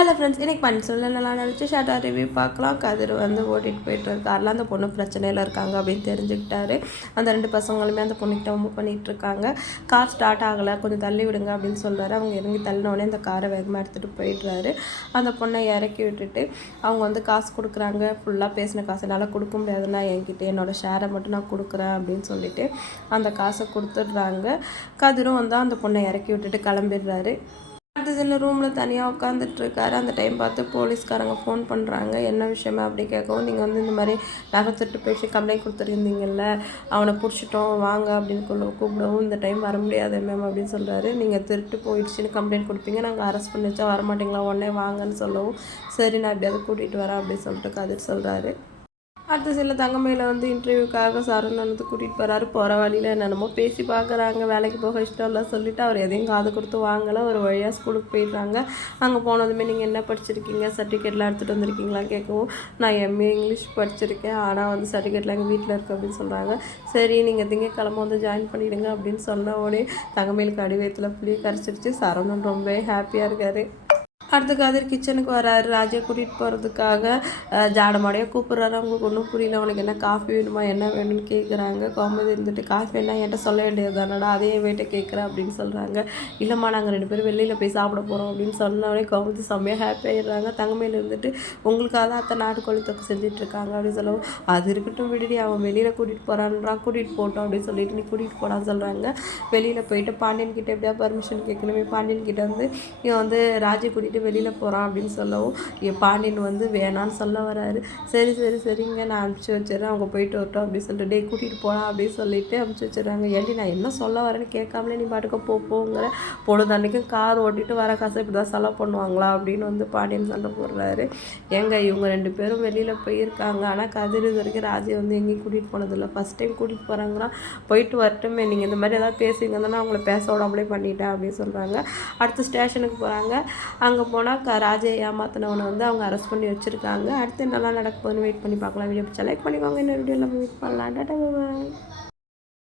Hello friends, இன்றைக்கி பண்ணி சொல்ல நல்லா நினச்சி ஷார்ட்டாக ரிவ்யூ பார்க்கலாம். கதிர் வந்து ஓட்டிகிட்டு போயிட்டுருக்காருல, அந்த பொண்ணு பிரச்சனையில் இருக்காங்க அப்படின்னு தெரிஞ்சுக்கிட்டாரு. அந்த 2 பசங்களுமே அந்த பொண்ணுக்கிட்ட மூவ் பண்ணிகிட்ருக்காங்க. கார் ஸ்டார்ட் ஆகலை, கொஞ்சம் தள்ளி விடுங்க அப்படின்னு சொல்கிறாரு. அவங்க இறங்கி தள்ளினோடனே அந்த காரை வேகமாக எடுத்துகிட்டு போயிடுறாரு. அந்த பொண்ணை இறக்கி விட்டுட்டு அவங்க வந்து காசு கொடுக்குறாங்க. ஃபுல்லாக பேசின காசு என்னால் கொடுக்க முடியாதுன்னா என்கிட்ட என்னோடய ஷேரை மட்டும் நான் கொடுக்குறேன் அப்படின்னு சொல்லிட்டு அந்த காசை கொடுத்துட்றாங்க. கதிரும் வந்து அந்த பொண்ணை இறக்கி விட்டுட்டு கிளம்பிடுறாரு. அடுத்த சில ரூமில் தனியாக உட்காந்துட்ருக்காரு. அந்த டைம் பார்த்து போலீஸ்காரங்க ஃபோன் பண்ணுறாங்க. என்ன விஷயமா அப்படி கேட்கவும், நீங்கள் வந்து இந்த மாதிரி நகை திருட்டு போயிட்டு கம்ப்ளைண்ட் கொடுத்துருந்தீங்கல்ல, அவனை பிடிச்சிட்டோம் வாங்க அப்படின்னு கூப்பிடவும், இந்த டைம் வர முடியாது மேம் அப்படின்னு சொல்கிறாரு. நீங்கள் திருட்டு போயிடுச்சுன்னு கம்ப்ளைண்ட் கொடுப்பீங்க, நாங்கள் அரெஸ்ட் பண்ணி வச்சா வரமாட்டிங்களா, உடனே வாங்கன்னு சொல்லவும், சரி நான் எப்படியாவது கூட்டிகிட்டு வரேன் அப்படின்னு சொல்லிட்டு கதிர் சொல்கிறாரு. அடுத்த சில தங்கமையில் வந்து இன்டர்வியூக்காக சரவணனுக்கு கூட்டிகிட்டு போகிறாரு. போகிற வழியில் என்னென்னமோ பேசி பார்க்குறாங்க. வேலைக்கு போக இஷ்டம் இல்லை சொல்லிவிட்டு அவர் எதையும் காது கொடுத்து வாங்கலை. ஒரு வழியாக ஸ்கூலுக்கு போயிடுறாங்க. அங்கே போனதுமே நீங்கள் என்ன படிச்சிருக்கீங்க, சர்டிஃபிகேட்லாம் எடுத்துகிட்டு வந்திருக்கீங்களா கேட்கவும், நான் எம்ஏ இங்கிலீஷ் படிச்சிருக்கேன், ஆனால் வந்து சர்டிஃபிகேட்லாம் எங்கள் வீட்டில் இருக்குது அப்படின்னு சொல்கிறாங்க. சரி நீங்கள் திங்கக்கிழமை வந்து ஜாயின் பண்ணிவிடுங்க அப்படின்னு சொன்ன உடனே தங்கமையிலுக்கு அடிவயத்தில் புளியை கரைச்சிருச்சு. சரவணன் ரொம்பவே ஹாப்பியாக இருக்கார். அடுத்த கதிர் கிச்சனுக்கு வராரு. ராஜா கூட்டிகிட்டு போகிறதுக்காக ஜாடமாடையாக கூப்பிட்றாரு. அவங்களுக்கு ஒன்றும் புரியல. அவனுக்கு என்ன காஃபி வேணுமா என்ன வேணும்னு கேட்குறாங்க. கோமதி இருந்துட்டு காஃபி வேணா என்கிட்ட சொல்ல வேண்டியது தானடா, அதே வீட்டை கேட்குறேன் அப்படின்னு சொல்கிறாங்க. இல்லைம்மா நாங்கள் 2 பேரும் வெளியில் போய் சாப்பிட போகிறோம் அப்படின்னு சொன்னோடனே கோமதி செம்மையாக ஹாப்பி ஆகிடுறாங்க. தங்கமையில் இருந்துட்டு உங்களுக்காக தான் அத்தை நாட்டுக்கோழி தொக்கு செஞ்சிட்ருக்காங்க அப்படின்னு சொல்லவும், அது இருக்கட்டும் விடுடி, அவன் வெளியில் கூட்டிகிட்டு போகிறான்றான், கூட்டிகிட்டு போட்டோம் அப்படின்னு சொல்லிட்டு நீ கூட்டிகிட்டு போடான்னு சொல்கிறாங்க. வெளியில் போயிட்டு பாண்டியன் கிட்டே எப்படியா பர்மிஷன் கேட்கணுமே, பாண்டியன் கிட்டே வந்து இவன் வந்து ராஜை கூட்டிகிட்டு வெளியில் போகிறான் அப்படின்னு சொல்லவும், பாண்டியன் வந்து வேணான்னு சொல்ல வராரு. சரிங்க நான் அனுப்பிச்சி வச்சிடறேன், அவங்க போயிட்டு வரட்டும் அப்படின்னு சொல்லிட்டு, டே கூட்டிகிட்டு போகலாம் அப்படின்னு சொல்லிட்டு அனுப்பிச்சி வச்சிடறாங்க. ஏன்டி நான் என்ன சொல்ல வரேன்னு கேட்காமலே நீ பாட்டுக்க போங்கிற, பொழுதன்னைக்கும் கார் ஓட்டிட்டு வர காசை இப்படி தான் செலவு பண்ணுவாங்களா அப்படின்னு வந்து பாண்டியன் சண்டை போடுறாரு. ஏங்க இவங்க 2 பேரும் வெளியில் போயிருக்காங்க, ஆனால் கதிர் இது வரைக்கும் ராஜை வந்து எங்கேயும் கூட்டிகிட்டு போனதில்லை, ஃபஸ்ட் டைம் கூட்டிகிட்டு போகிறாங்கன்னா போயிட்டு வரட்டுமே, நீங்கள் இந்த மாதிரி ஏதாவது பேசுவீங்க தானே அவங்கள பேச விடாமலே பண்ணிட்டேன் அப்படின்னு சொல்கிறாங்க. அடுத்த ஸ்டேஷனுக்கு போகிறாங்க. அங்கே போனால் ராஜை ஏமாத்தினவனை வந்து அவங்க அரெஸ்ட் பண்ணி வச்சுருக்காங்க. அடுத்து நல்லா நடக்க போகுதுன்னு வெயிட் பண்ணி பார்க்கலாம். வீடியோ பிடிச்சா லைக் பண்ணிக்கோங்க. இன்னொரு வீடியோ நம்ம வெயிட் பண்ணலாம். டாடா பாய்.